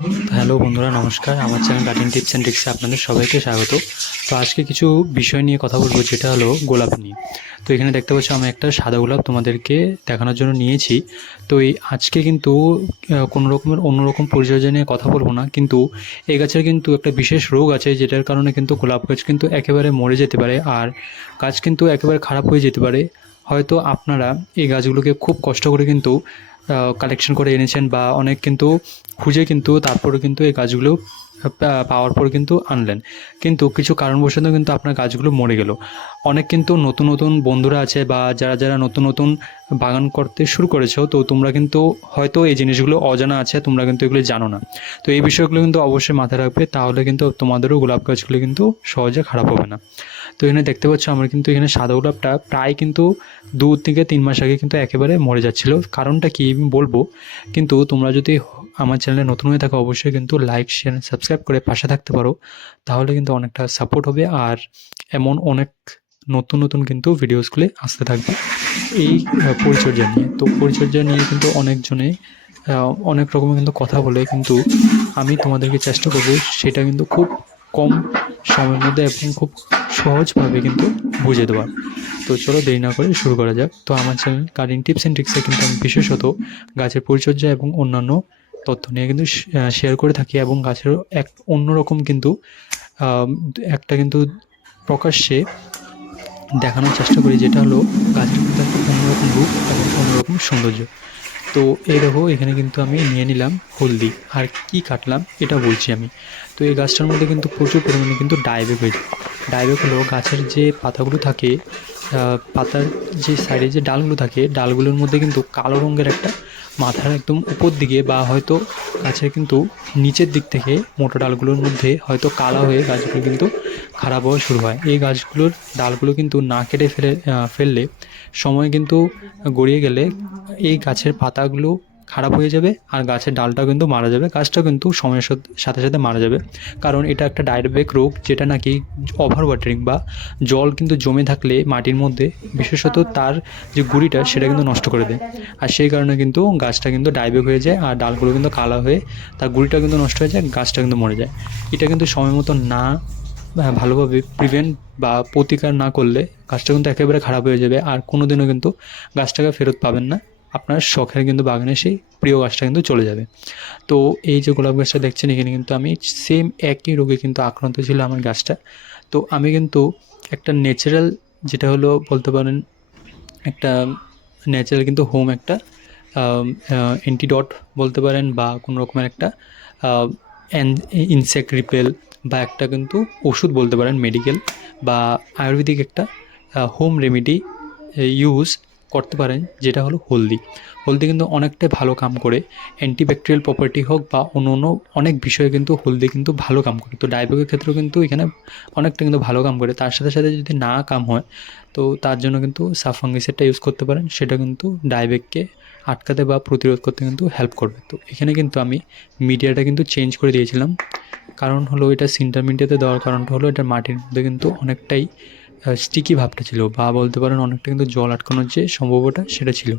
তো হ্যালো বন্ধুরা, নমস্কার। আমার চ্যানেল গার্ডেন টিপস অ্যান্ড ট্রিক্সে আপনাদের সবাইকে স্বাগত। তো আজকে কিছু বিষয় নিয়ে কথা বলবো, যেটা হলো গোলাপ নিয়ে। তো এখানে দেখতে পাচ্ছ আমি একটা সাদা গোলাপ তোমাদেরকে দেখানোর জন্য নিয়েছি। তো এই আজকে কিন্তু কোনো রকমের অন্যরকম পরিচর্যা নিয়ে কথা বলবো না, কিন্তু এই গাছের কিন্তু একটা বিশেষ রোগ আছে, যেটার কারণে কিন্তু গোলাপ গাছ কিন্তু একেবারে মরে যেতে পারে, আর গাছ কিন্তু একেবারে খারাপ হয়ে যেতে পারে। হয়তো আপনারা এই গাছগুলোকে খুব কষ্ট করে কিন্তু কালেকশন করে এনেছেন, বা অনেক কিন্তু খুঁজে কিন্তু তারপরে কিন্তু এই গাছগুলো পাওয়ার পর কিন্তু আনলেন, কিন্তু কিছু কারণবশত কিন্তু আপনার গাছগুলো মরে গেল। অনেক কিন্তু নতুন নতুন বন্ধুরা আছে, বা যারা যারা নতুন নতুন বাগান করতে শুরু করেছো, তো তোমরা কিন্তু হয়তো এই জিনিসগুলো অজানা আছে, তোমরা কিন্তু এগুলো জানো না। তো এই বিষয়গুলো কিন্তু অবশ্যই মাথায় রাখবে, তাহলে কিন্তু তোমাদেরও গোলাপ গাছগুলো কিন্তু সহজে খারাপ হবে না। তো এখানে দেখতে পাচ্ছ আমার কিন্তু এখানে সাদা গোলাপটা প্রায় কিন্তু 2 থেকে 3 মাস আগে কিন্তু একেবারে মরে যাচ্ছিলো। কারণটা কি আমি বলবো, কিন্তু তোমরা যদি আমার চ্যানেলে নতুন হয়ে থাকো অবশ্যই কিন্তু লাইক শেয়ার সাবস্ক্রাইব করে পাশে থাকতে পারো, তাহলে কিন্তু অনেকটা সাপোর্ট হবে। আর এমন অনেক নতুন নতুন কিন্তু ভিডিওসগুলি আসতে থাকবে এই পরিচর্যা নিয়ে। তো পরিচর্যা নিয়ে কিন্তু অনেকজনে অনেক রকমের কিন্তু কথা বলে, কিন্তু আমি তোমাদেরকে চেষ্টা করবো সেটা কিন্তু খুব কম সময়ের মধ্যে এবং খুব সহজভাবে কিন্তু বুঝিয়ে দেওয়ার। তো চলো দেরি না করে শুরু করা যাক। তো আমার চ্যানেল গার্ডেন টিপস অ্যান্ড ট্রিক্সে কিন্তু আমি বিশেষত গাছের পরিচর্যা এবং অন্যান্য তথ্য নিয়ে কিন্তু শেয়ার করে থাকি, এবং গাছের এক অন্যরকম কিন্তু একটা কিন্তু প্রকাশ্যে দেখানোর চেষ্টা করি, যেটা হলো গাছের কিন্তু একটা অন্যরকম রূপ এবং অন্যরকম সৌন্দর্য। তো এই দেখো এখানে কিন্তু আমি নিয়ে নিলাম হলদি, আর কি কাটলাম এটা বলছি আমি। তো এই গাছটার মধ্যে কিন্তু প্রচুর পরিমাণে কিন্তু ডাইবেক হয়েছে। ডাইবেক হলো গাছের যে পাতাগুলো থাকে, পাতার যে সাইডে যে ডালগুলো থাকে, ডালগুলোর মধ্যে কিন্তু কালো রঙের একটা মাথার একদম উপর দিকে, বা হয়তো গাছের কিন্তু নিচের দিক থেকে মোটা ডালগুলোর মধ্যে হয়তো কালা হয়ে গাছগুলো কিন্তু খারাপ হওয়া শুরু হয়। এই গাছগুলোর ডালগুলো কিন্তু না কেটে ফেললে সময় কিন্তু গড়িয়ে গেলে এই গাছের পাতাগুলো খারাপ হয়ে যাবে, আর গাছের ডালটাও কিন্তু মারা যাবে, গাছটাও কিন্তু সময়ের সাথে সাথে মারা যাবে। কারণ এটা একটা ডায়বেটিক রোগ, যেটা নাকি ওভার ওয়াটারিং বা জল কিন্তু জমে থাকলে মাটির মধ্যে, বিশেষত তার যে গুঁড়িটা সেটা কিন্তু নষ্ট করে দেয়। আর সেই কারণে কিন্তু গাছটা কিন্তু ডায়বেটিক হয়ে যায়, আর ডালগুলো কিন্তু কালো হয়ে তার গুঁড়িটা কিন্তু নষ্ট হয়ে যায়, গাছটা কিন্তু মরে যায়। এটা কিন্তু সময় মতো না ভালোভাবে প্রিভেন্ট বা প্রতিকার না করলে গাছটা কিন্তু একেবারে খারাপ হয়ে যাবে, আর কোনো দিনও কিন্তু গাছটাকে ফেরত পাবেন না। আপনার শখের কিন্তু বাগানে সেই প্রিয় গাছটা কিন্তু চলে যাবে। তো এই যে গোলাপ গাছটা দেখছেন, এখানে কিন্তু আমি সেম একই রোগে কিন্তু আক্রান্ত ছিল আমার গাছটা। তো আমি কিন্তু একটা ন্যাচারাল, যেটা হলো বলতে পারেন একটা ন্যাচারাল কিন্তু হোম একটা অ্যান্টিডট বলতে পারেন, বা কোনো রকমের একটা ইনসেক্ট রিপেল, বা একটা কিন্তু ওষুধ বলতে পারেন মেডিকেল বা আয়ুর্বেদিক একটা হোম রেমেডি ইউজ করতে পারেন, যেটা হলো হলদি। হলদি কিন্তু অনেকটাই ভালো কাম করে, অ্যান্টিব্যাকটেরিয়াল প্রপার্টি হোক বা অন্য অন্য অনেক বিষয়ে কিন্তু হলদি কিন্তু ভালো কাম করে। তো ডায়াবেটিকের ক্ষেত্রেও কিন্তু এখানে অনেকটা কিন্তু ভালো কাম করে। তার সাথে সাথে যদি না কাম হয়, তো তার জন্য কিন্তু সাফাঙ্গিসেটটা ইউজ করতে পারেন, সেটা কিন্তু ডায়াবেটিককে আটকাতে বা প্রতিরোধ করতে কিন্তু হেল্প করবে। তো এখানে কিন্তু আমি মিডিয়াটা কিন্তু চেঞ্জ করে দিয়েছিলাম, কারণ হলো এটা সিন্টার মিডিয়াতে দেওয়ার কারণটা হলো এটার মাটির মধ্যে কিন্তু অনেকটাই স্টিকি ভাবটা ছিল, বা বলতে পারেন অনেকটা কিন্তু জল আটকানোর যে সম্ভাবনাটা সেটা ছিল।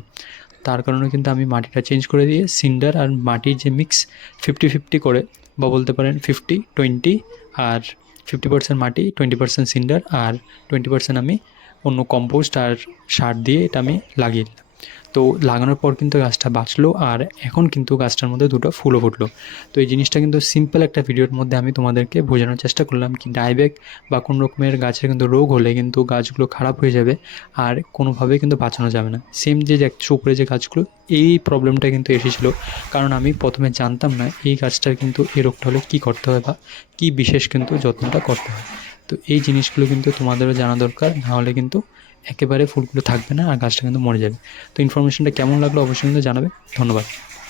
তার কারণে কিন্তু আমি মাটিটা চেঞ্জ করে দিয়ে সিন্ডার আর মাটির যে মিক্স 50-50 করে, বা বলতে পারেন 50-20, আর 50% মাটি, 20% সিন্ডার, আর 20% আমি অন্য কম্পোস্ট আর সার দিয়ে এটা আমি লাগিয়ে দিলাম। তো লাগানোর পর কিন্তু গাছটা বাঁচলো, আর এখন কিন্তু গাছটার মধ্যে দুটো ফুলও ফুটলো। তো এই জিনিসটা কিন্তু সিম্পল একটা ভিডিওর মধ্যে আমি তোমাদেরকে বোঝানোর চেষ্টা করলাম, কি ডায়বেক বা কোনো রকমের গাছের কিন্তু রোগ হলে কিন্তু গাছগুলো খারাপ হয়ে যাবে, আর কোনোভাবেই কিন্তু বাঁচানো যাবে না। সেম যে দেখছো উপরে যে গাছগুলো, এই প্রবলেমটা কিন্তু এসেছিলো, কারণ আমি প্রথমে জানতাম না এই গাছটার কিন্তু এই রোগটা হলে কী করতে হয়, বা কী বিশেষ কিন্তু যত্নটা করতে হয়। তো এই জিনিসগুলো কিন্তু তোমাদেরও জানা দরকার, নাহলে কিন্তু একেবারে ফুলগুলো থাকবে না, আর গাছটা কিন্তু মরে যাবে। তো ইনফরমেশনটা কেমন লাগলো অবশ্যই কিন্তু জানাবে। ধন্যবাদ।